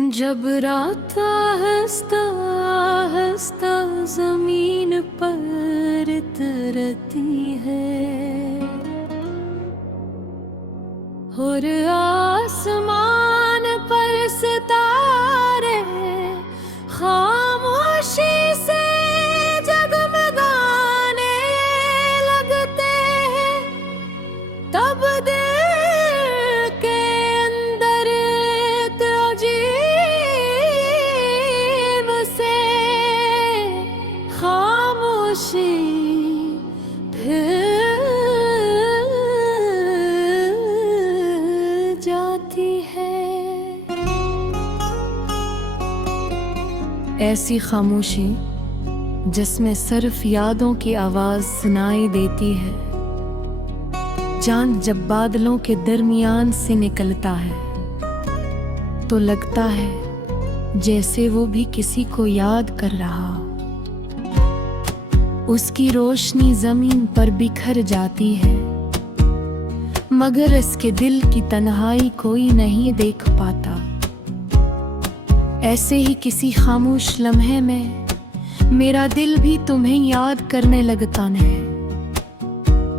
जब रात हंसता हंसता जमीन पर तरती है और आसमान पर सितारे खामोशी से जगमगाने लगते हैं, तब दिल के अंदर एक अजीब से खामोशी फिर जाती है। ऐसी खामोशी जिसमें सिर्फ यादों की आवाज सुनाई देती है। चांद जब बादलों के दरमियान से निकलता है तो लगता है जैसे वो भी किसी को याद कर रहा हो। उसकी रोशनी जमीन पर बिखर जाती है, मगर इसके दिल की तन्हाई कोई नहीं देख पाता। ऐसे ही किसी खामोश लम्हे में मेरा दिल भी तुम्हें याद करने लगता है,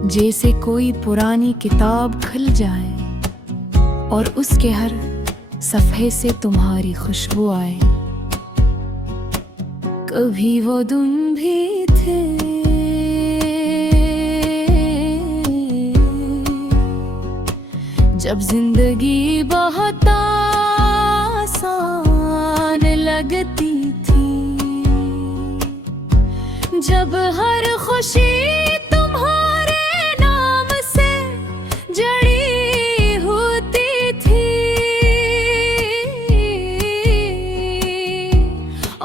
जैसे कोई पुरानी किताब खुल जाए और उसके हर सफ़े से तुम्हारी खुशबू आए। कभी वो दिन भी थे जब जिंदगी बहुत आसान लगती थी, जब हर खुशी तुम्हारे नाम से जड़ी होती थी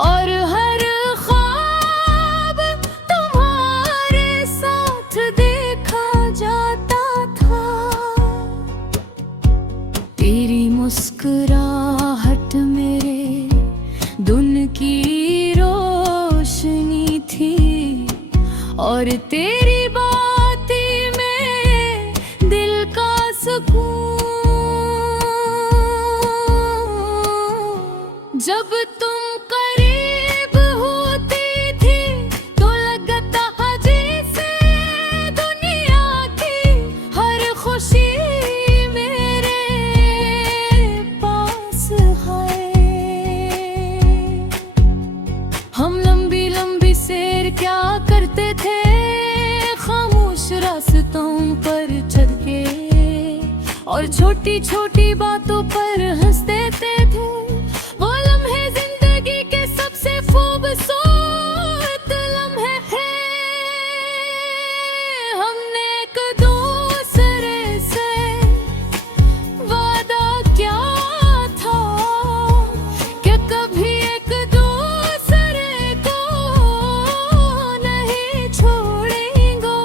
और हर ख्वाब तुम्हारे साथ देखा जाता था। तेरी मुस्कुराहट मेरे दिन की रोशनी थी और तेरी बातें में दिल का सुकून। जब तुम करीब होती थी तो लगता जैसे दुनिया की हर खुशी मेरे पास है। हम लंबी लंबी सैर क्या करते थे खामोश रास्तों पर चल के, और छोटी छोटी बातों पर हंस देते थे। वो लम्हे जिंदगी के सबसे खूबसूरत लम्हे हैं। हमने एक दूसरे से वादा किया था कि कभी एक दूसरे को नहीं छोड़ेंगे।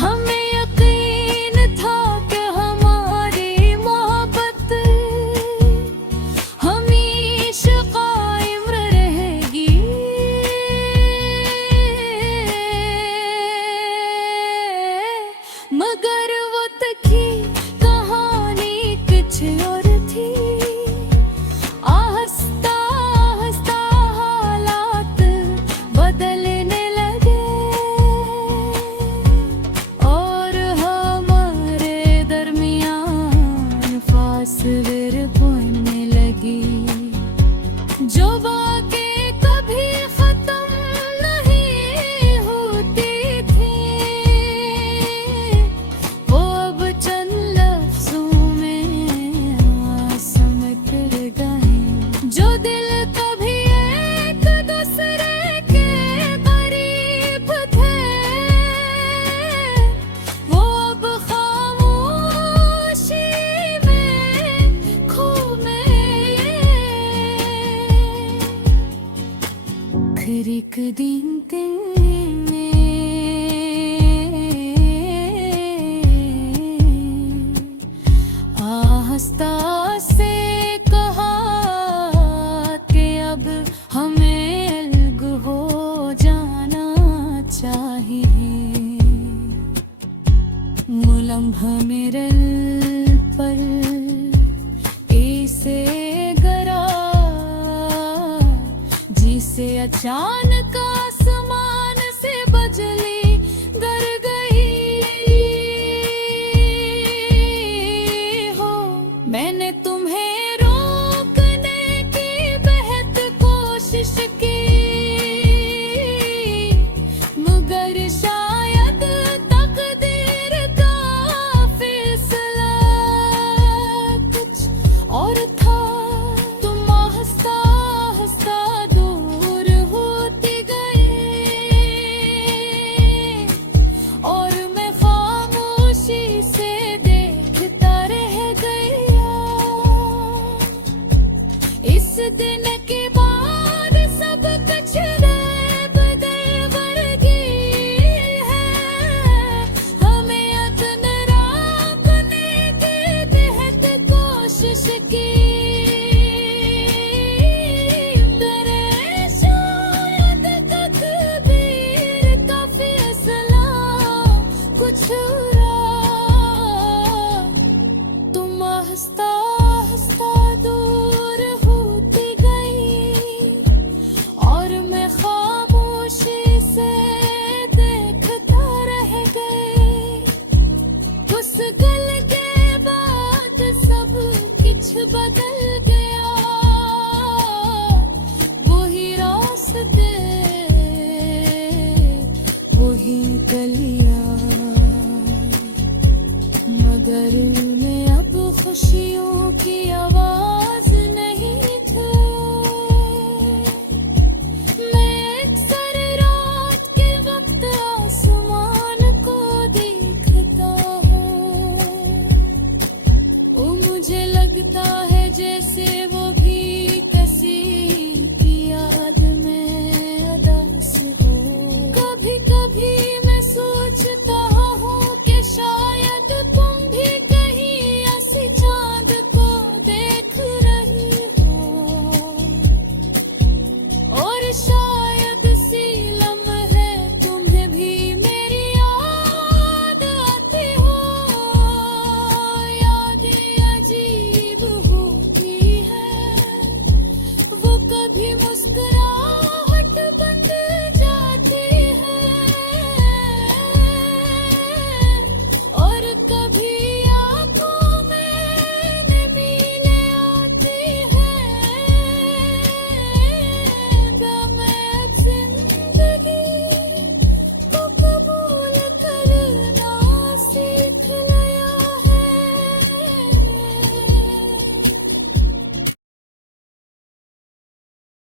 हमें यकीन था कि हमारी मोहब्बत हमेशा कायम रहेगी। मगर वक्त की कहानी कुछ और थी। आहिस्ता आहिस्ता हालात बदलने लगे और हमारे दरमियान फासले बढ़ने लगी। जो बातें कभी खत्म नहीं होती थी वो अब चंद लफ्जों में सिमट गए। जो दिल कभी एक दूसरे के करीब थे वो अब खामोशी में खो गए। फिर एक दिन तेने आहिस्ता से कहा कि अब हमें अलग हो जाना चाहिए। मुलम्हा मेरे पर ऐसे जिसे अचानक आसमान से बजली गर गई हो। मैंने तुम्हें रोकने की बेहद कोशिश की, मगर शायद तकदीर का फैसला कुछ और था। तुम हंसता हंसता दूर होती गई और मैं खामोशी से देखता रह गया। इस दिन के बाद सब कुछ बदल वर्गी है। हमें यत्न रोकने की बेहद कोशिश की, मेरे शायद तकदीर का फैसला कुछ और। तुम हंसता हंसता दूर होती गई और मैं खामोशी से देखता रह गई। उस गल के बाद सब कुछ बदल गया। वही रास्ते वही गलियां, मगर मैं अब खुशियों की आवाज